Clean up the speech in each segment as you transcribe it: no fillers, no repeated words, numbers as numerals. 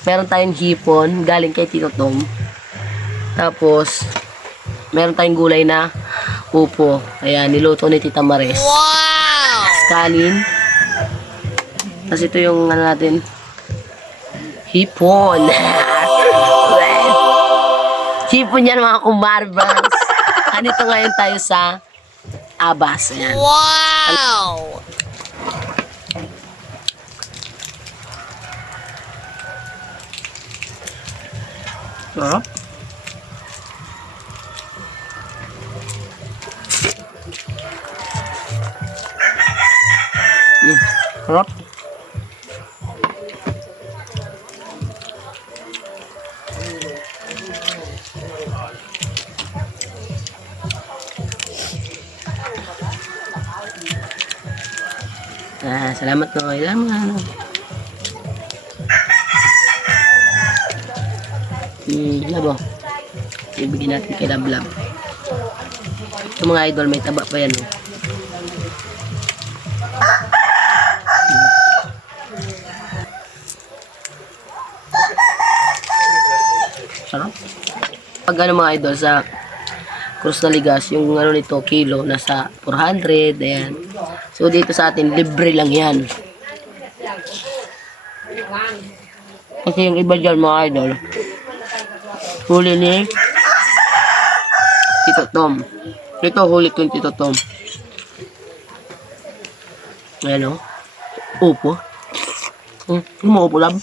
Meron tayong hipon, galing kay Tito Tom. Tapos, meron tayong gulay na upo. Ayan, niluto ni Tita Maris. Wow! Kanin. Tapos ito yung ano natin, hipon. Hipon yan mga kumarbers. Andito ngayon tayo sa Abas. Ayan. Wow! Sarap. Sarap. Salamat no. Salamat. Labo. Ibigin natin kay Lablab. Ito mga idol, may taba pa yan. Sarap. Pag ano mga idol, sa Cruz na Ligas, yung ano nito, kilo, nasa 400, ayan. So, dito sa atin, libre lang yan. Kasi yung iba dyan, mga idol, huli ni Tito Tom. Ito, huli ko yung Tito Tom. Ayan o. Upo. Umuupo lang.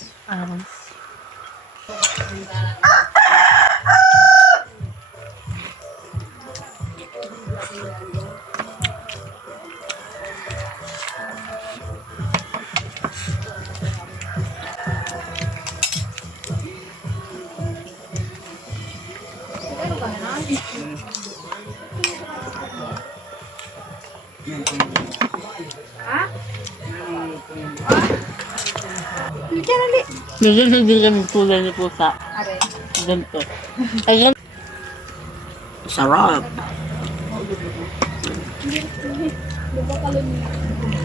Hindi kami tulad ni pusa. Ganito. Ayan. Sarap.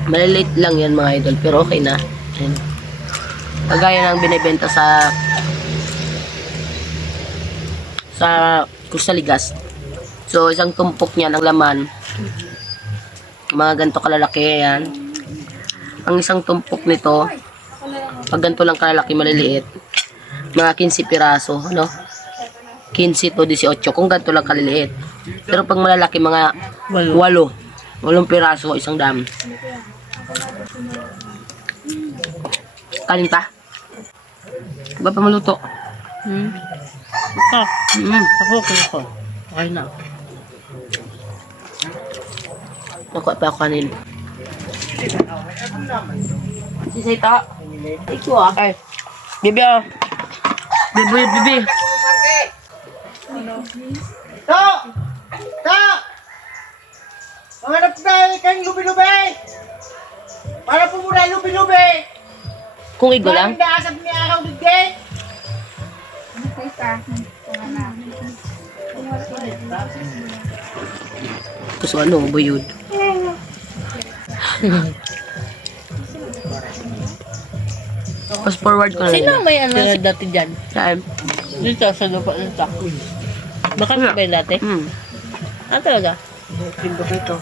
Maliliit lang yan mga idol, pero okay na. Ayan. Kagaya ng binibenta sa Cruz na Ligas. So, isang tumpok niya ng laman. Mga ganito kalalaki, yan. Ang isang tumpok nito, pag ganito lang kalalaki, maliliit, mga 15 piraso, ano? 15 to 18, kung ganito lang kaliliit. Pero pag malalaki, mga 8 piraso, isang dami. Kanin pa? Ba pa maluto? Ako. Okay na. Nakuha pa ako kanin. Sisay ta. Ikaw ah. Ay. Bibi ah. Bibi. To! Manganap tayo kayong lubi-lubi! Para po muna lubi-lubi! Kung igo lang? Parang naasap niya araw digdi! Gusto ano, buyod. Pass forward ko na Sino yun. may ano dati dyan? Saan? Dito sa lupa ng tako. Baka ba yung dati? Ah, talaga? Pindo ko ito.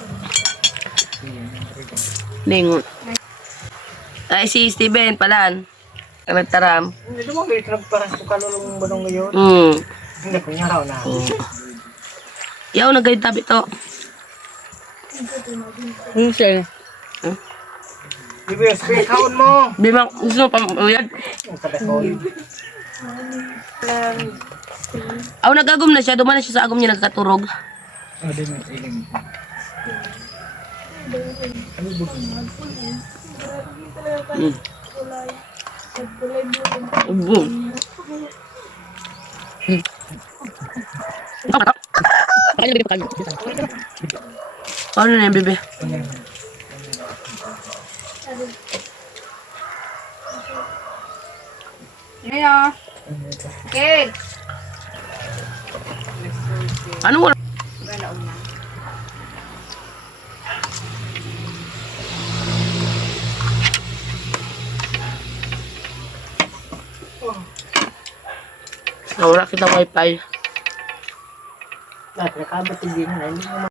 Lingon. Ay, si Steven palan. Ang nagtaram. Hindi mo may nagparas ko kalulong banong ngayon. Hindi ko niya raw na. Yaw, nagayod tabi to. Ano siya? Bibis, kaon mo! Bima, gusto mo pamuyad? Ang kadakol. Aw, nag-agom na siya. Duman na siya sa agom niya nagkaturog. Ano na yan, bebe? Ngayon. Okay. Ano wala? Wala kita wifi. Nakakabot din na. Hindi mo